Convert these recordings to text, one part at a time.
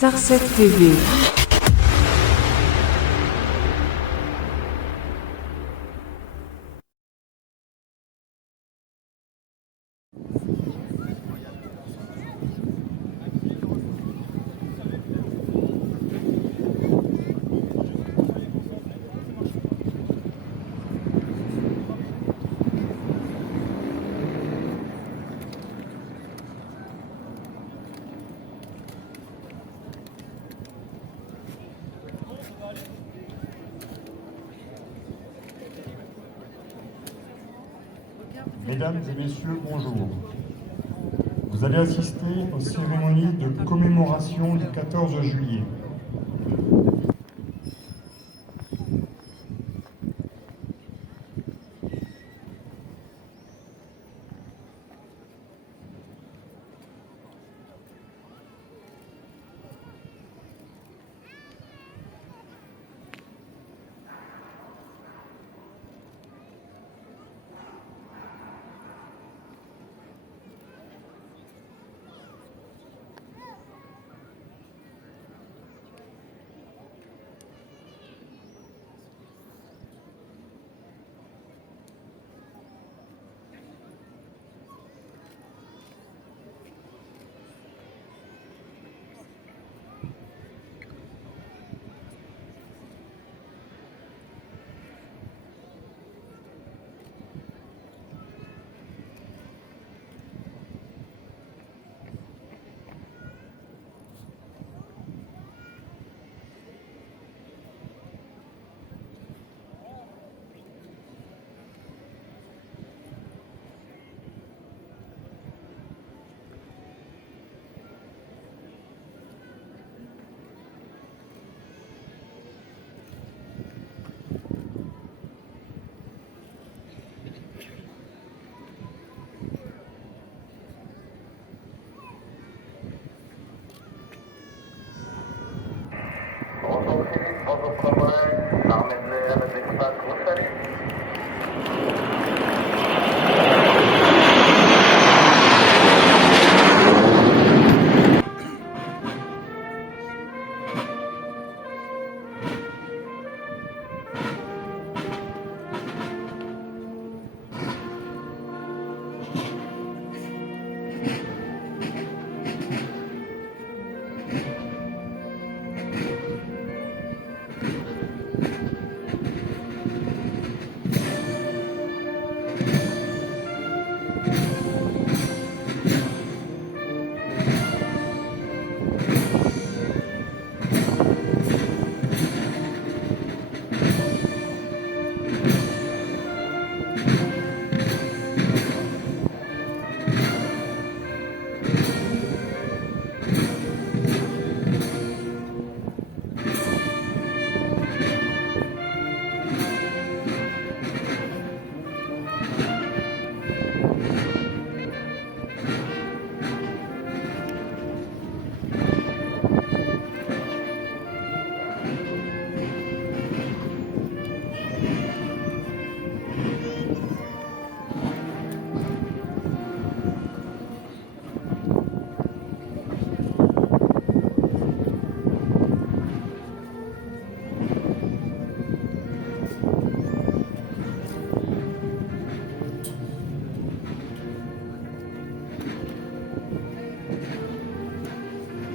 Sarcef TV. Mesdames et messieurs, bonjour. Vous allez assister aux cérémonies de commémoration du 14 juillet. Bonjour Philippe, bonjour Corinne, Armène avec les copains, vous salut.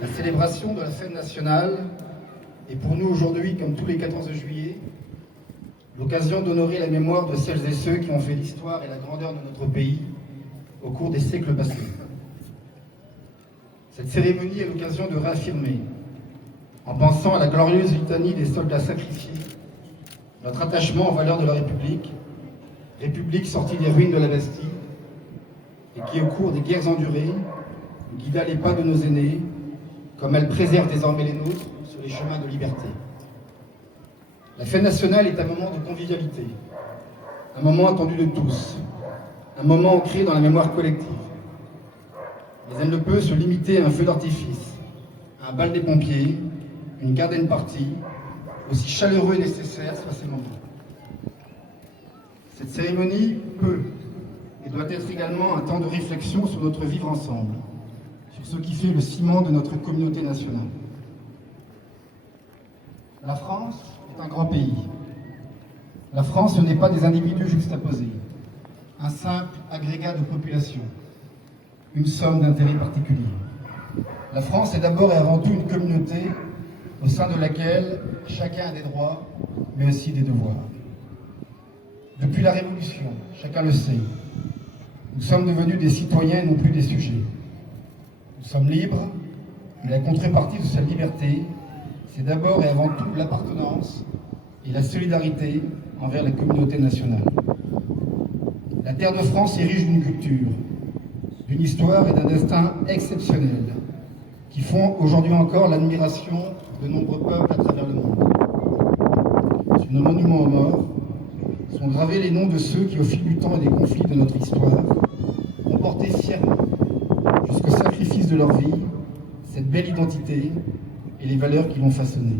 La célébration de la fête nationale est pour nous aujourd'hui, comme tous les 14 juillet, l'occasion d'honorer la mémoire de celles et ceux qui ont fait l'histoire et la grandeur de notre pays au cours des siècles passés. Cette cérémonie est l'occasion de réaffirmer, en pensant à la glorieuse litanie des soldats sacrifiés, notre attachement aux valeurs de la République, République sortie des ruines de la Bastille, et qui, au cours des guerres endurées, guida les pas de nos aînés, comme elle préserve désormais les nôtres sur les chemins de liberté. La fête nationale est un moment de convivialité, un moment attendu de tous, un moment ancré dans la mémoire collective. Mais elle ne peut se limiter à un feu d'artifice, à un bal des pompiers, une garden party, aussi chaleureux et nécessaire soient ces moments. Cette cérémonie peut et doit être également un temps de réflexion sur notre vivre ensemble, sur ce qui fait le ciment de notre communauté nationale. La France est un grand pays. La France, ce n'est pas des individus juxtaposés, un simple agrégat de population, une somme d'intérêts particuliers. La France est d'abord et avant tout une communauté au sein de laquelle chacun a des droits, mais aussi des devoirs. Depuis la Révolution, chacun le sait, nous sommes devenus des citoyens et non plus des sujets. Nous sommes libres, mais la contrepartie de cette liberté, c'est d'abord et avant tout l'appartenance et la solidarité envers la communauté nationale. La terre de France est riche d'une culture, d'une histoire et d'un destin exceptionnels qui font aujourd'hui encore l'admiration de nombreux peuples à travers le monde. Sur nos monuments aux morts sont gravés les noms de ceux qui, au fil du temps et des conflits de notre histoire, ont porté fièrement, jusqu'au sacrifice de leur vie, cette belle identité et les valeurs qui l'ont façonnée.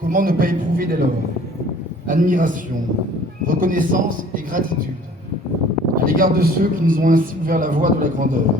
Comment ne pas éprouver dès lors admiration, reconnaissance et gratitude à l'égard de ceux qui nous ont ainsi ouvert la voie de la grandeur,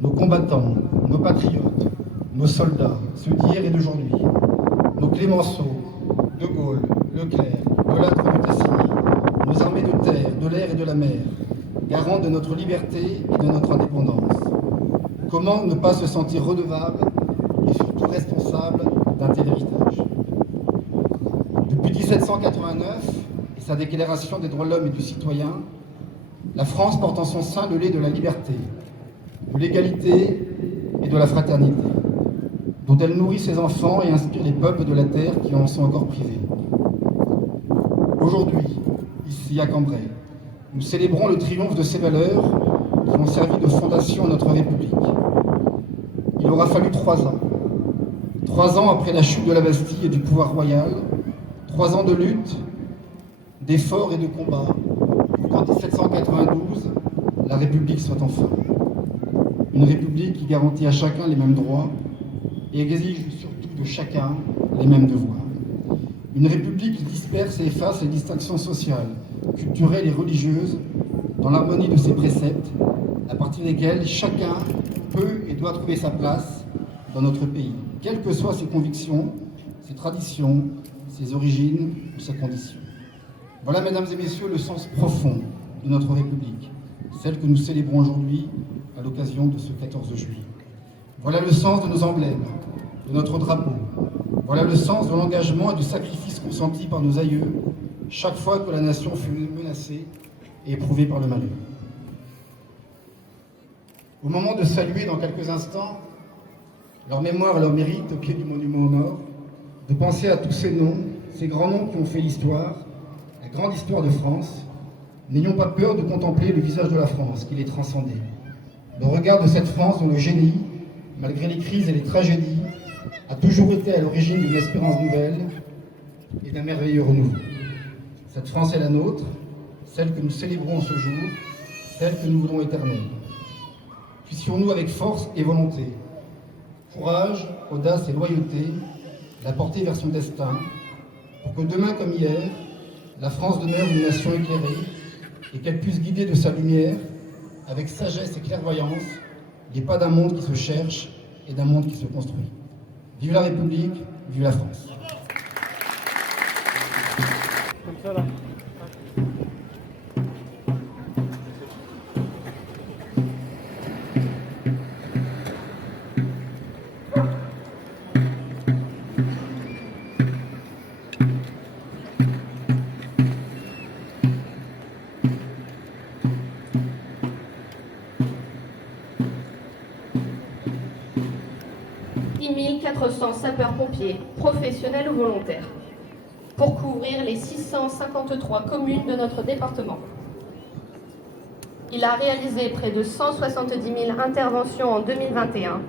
nos combattants, nos patriotes, nos soldats, ceux d'hier et d'aujourd'hui, nos Clémenceau, De Gaulle, Leclerc, Delattre de Tassigny, nos armées de terre, de l'air et de la mer, garantes de notre liberté et de notre indépendance. Comment ne pas se sentir redevable et surtout responsable d'un tel héritage? Depuis 1789 et sa déclaration des droits de l'homme et du citoyen, la France porte en son sein le lait de la liberté, de l'égalité et de la fraternité, dont elle nourrit ses enfants et inspire les peuples de la terre qui en sont encore privés. Aujourd'hui, ici à Cambrai, nous célébrons le triomphe de ces valeurs qui ont servi de fondation à notre République. Il aura fallu 3 ans. 3 ans après la chute de la Bastille et du pouvoir royal, 3 ans de lutte, d'efforts et de combats, pour qu'en 1792, la République soit enfin. Une République qui garantit à chacun les mêmes droits et exige surtout de chacun les mêmes devoirs. Une République qui disperse et efface les distinctions sociales, culturelles et religieuses dans l'harmonie de ses préceptes, à partir desquels chacun peut et doit trouver sa place dans notre pays, quelles que soient ses convictions, ses traditions, ses origines ou sa condition. Voilà, mesdames et messieurs, le sens profond de notre République, celle que nous célébrons aujourd'hui à l'occasion de ce 14 juillet. Voilà le sens de nos emblèmes, de notre drapeau. Voilà le sens de l'engagement et du sacrifice consenti par nos aïeux chaque fois que la nation fut menacée et éprouvée par le malheur. Au moment de saluer dans quelques instants leur mémoire et leur mérite au pied du monument aux morts, de penser à tous ces noms, ces grands noms qui ont fait l'histoire, la grande histoire de France, n'ayons pas peur de contempler le visage de la France qui les transcendait. Le regard de cette France dont le génie, malgré les crises et les tragédies, a toujours été à l'origine d'une espérance nouvelle et d'un merveilleux renouveau. Cette France est la nôtre, celle que nous célébrons ce jour, celle que nous voulons éternelle. Puissions-nous avec force et volonté, courage, audace et loyauté, la porter vers son destin, pour que demain comme hier, la France demeure une nation éclairée et qu'elle puisse guider de sa lumière, avec sagesse et clairvoyance, les pas d'un monde qui se cherche et d'un monde qui se construit. Vive la République, vive la France. Comme ça, là. sapeurs-pompiers, professionnels ou volontaires, pour couvrir les 653 communes de notre département. Il a réalisé près de 170 000 interventions en 2021.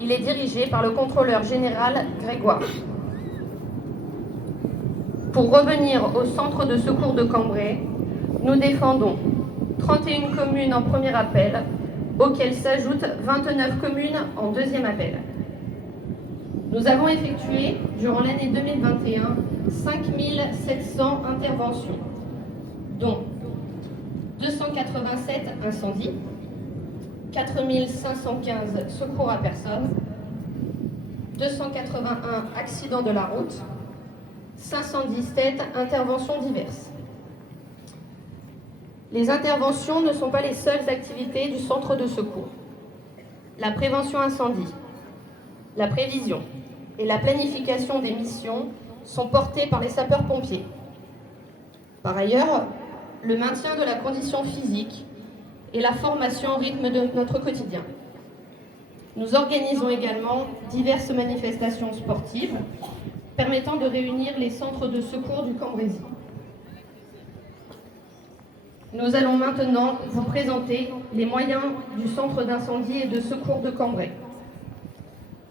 Il est dirigé par le contrôleur général Grégoire. Pour revenir au centre de secours de Cambrai, nous défendons 31 communes en premier appel, auxquelles s'ajoutent 29 communes en deuxième appel. Nous avons effectué, durant l'année 2021, 5 700 interventions, dont 287 incendies, 4 515 secours à personne, 281 accidents de la route, 517 interventions diverses. Les interventions ne sont pas les seules activités du centre de secours. La prévention incendie, la prévision et la planification des missions sont portées par les sapeurs-pompiers. Par ailleurs, le maintien de la condition physique et la formation au rythme de notre quotidien. Nous organisons également diverses manifestations sportives permettant de réunir les centres de secours du Cambrésis. Nous allons maintenant vous présenter les moyens du centre d'incendie et de secours de Cambrai.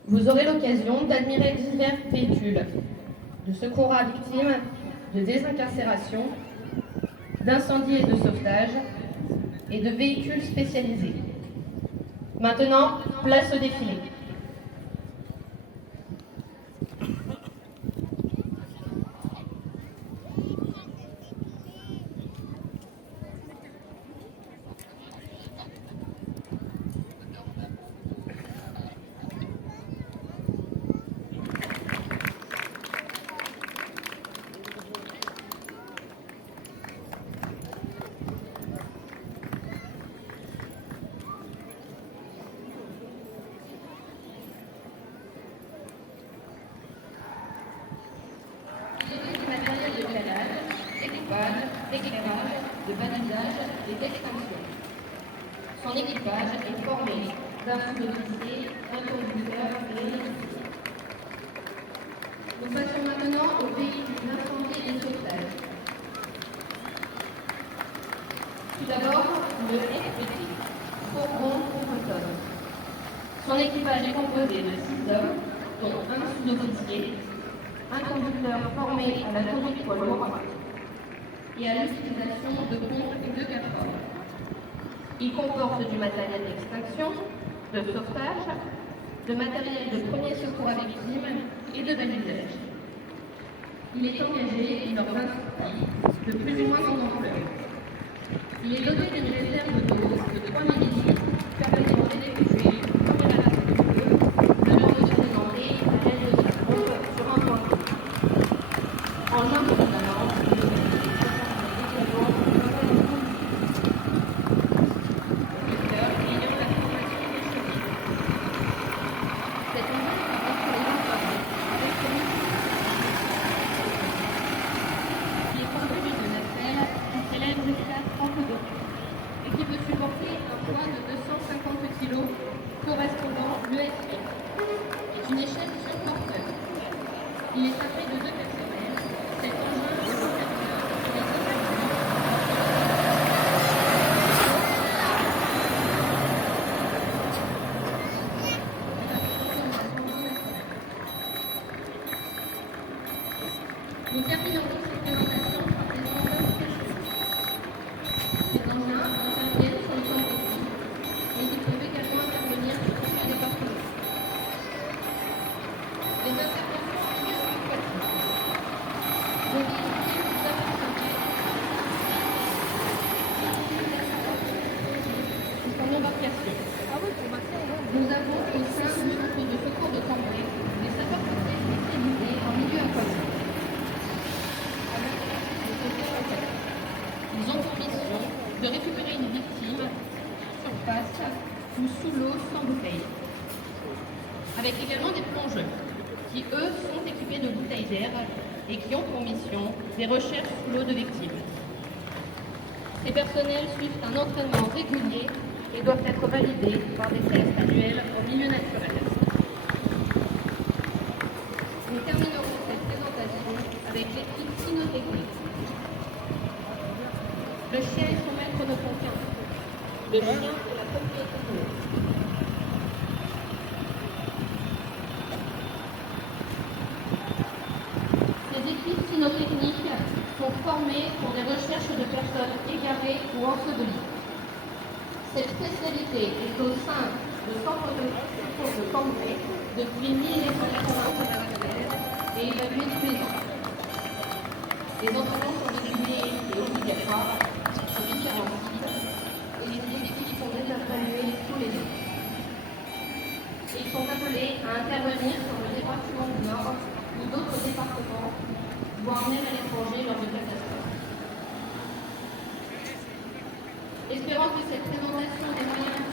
Vous aurez l'occasion d'admirer divers véhicules de secours à victimes, de désincarcération, d'incendie et de sauvetage et de véhicules spécialisés. Maintenant, place au défilé. D'éclairage, de balisage et d'extinction. Son équipage est formé d'un sous-officier, un conducteur et un officier. Nous passons maintenant au véhicule d'incendie et de sauvetage. Tout d'abord, le FPT, fourgon contre-tonne. Son équipage est composé de 6 hommes, dont un sous-officier, un conducteur formé à la conduite poids lourd et à l'utilisation de pompes et de gaffeurs. Il comporte du matériel d'extinction, de sauvetage, de matériel de premier secours à victimes et de balisage. Il est engagé lors d'incendies de plus ou moins grande ampleur. Il est doté d'une réserve d'eau de 3 millilitres permettant d'effectuer une première attaque de feu, de l'alimenter à l'aide de sa pompe sur un point d'eau. En indépendamment, correspondant l'ESP est une échelle sur porteur. Il est chargé de 2 personnels. Cet engin est porteur et Nous terminons cette présentation par des engins spéciaux. Ces engins interviennent sur le Cambrésis, mais ils peuvent également intervenir sur tous les départements. Les interventions figurent sur le quotidien. Des véhicules du sapeur-pompier sont en embarcation. Nous avons au sein du centre de secours de Cambrai des sapeurs-pompiers spécialisés en milieu aquatique. Ils ont pour mission de récupérer une victime sur place ou sous l'eau sans bouteille. Avec également des plongeurs qui, eux, sont équipés de bouteilles d'air et qui ont pour mission des recherches sous l'eau de victimes. Ces personnels suivent un entraînement régulier et doivent être validés par des tests annuels au milieu naturel. Nous terminerons cette présentation avec l'équipe cynotechnique. Le chien est son maître de confiance. Le chien est la propriété de l'eau. Ces équipes cynotechniques sont formées pour des recherches de personnes égarées ou ensevelies. Cette spécialité est au sein du centre de secours de Cambrai depuis 1996 et évaluée tous les ans. Les entraînements sont réguliers et obligatoires sur différents sites et les effectifs sont évalués tous les ans. Et ils sont appelés à intervenir sur le départements du Nord ou d'autres départements, voire même à l'étranger lors de catastrophes. Espérant que cette présentation des moyens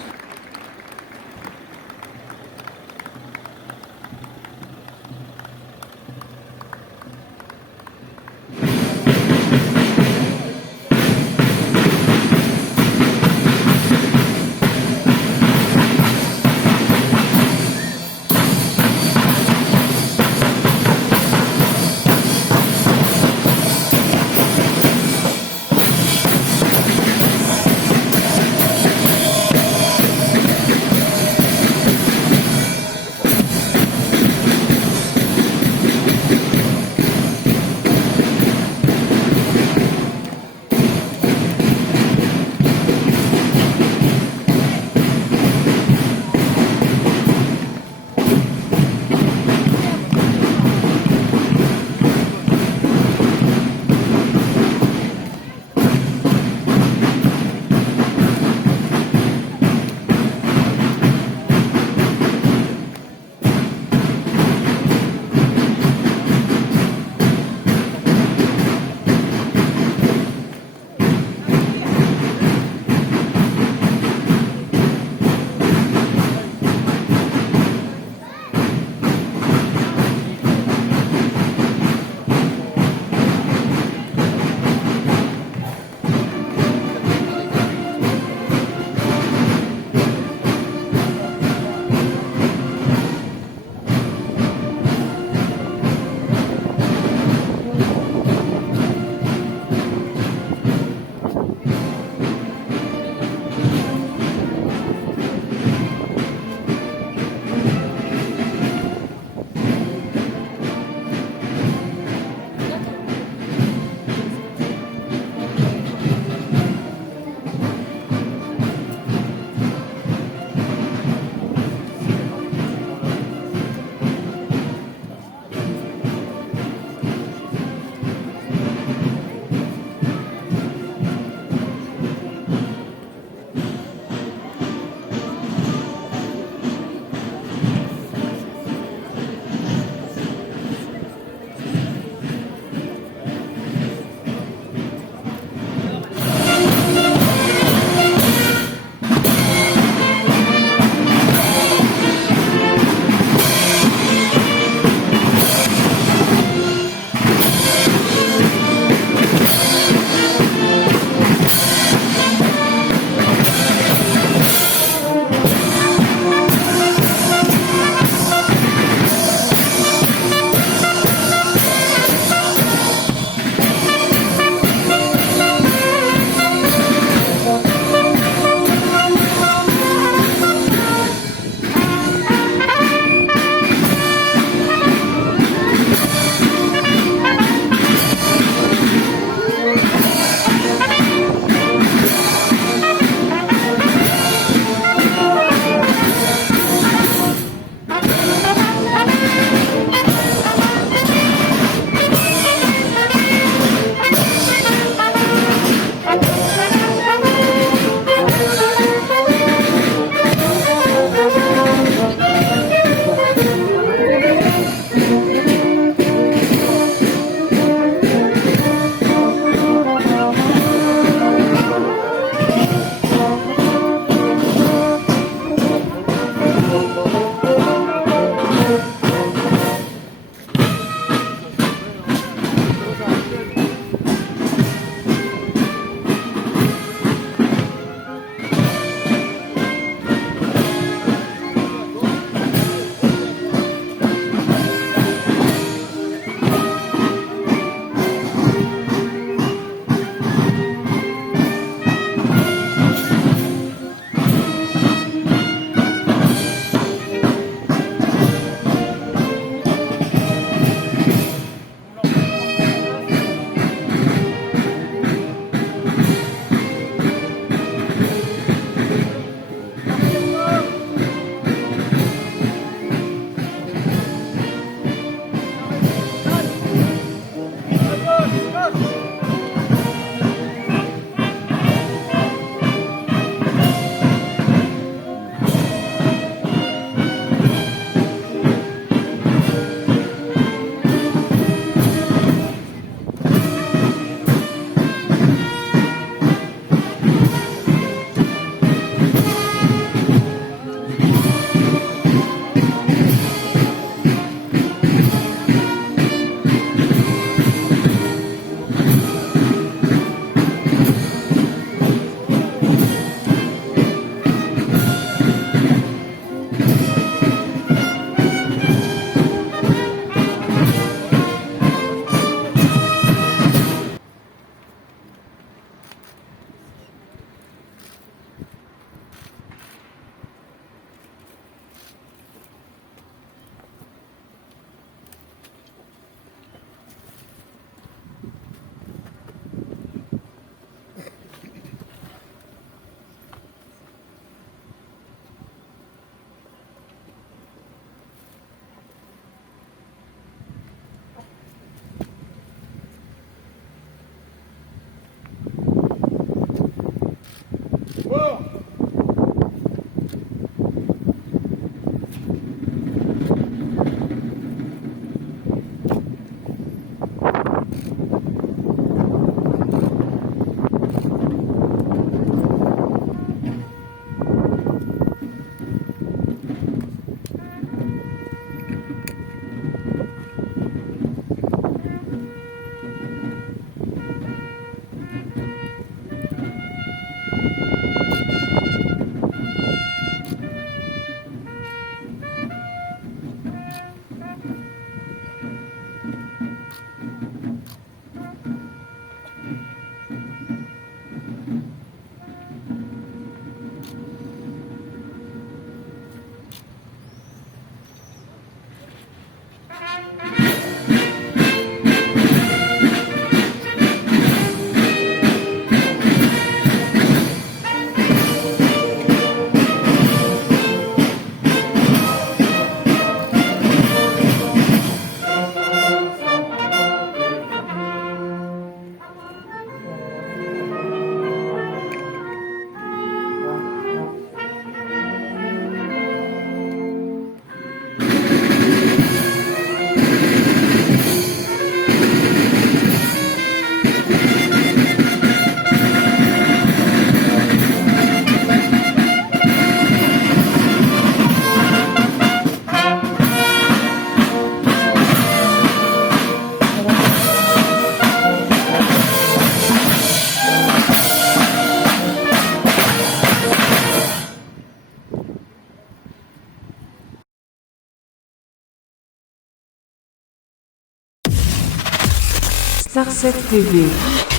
Sarcef TV.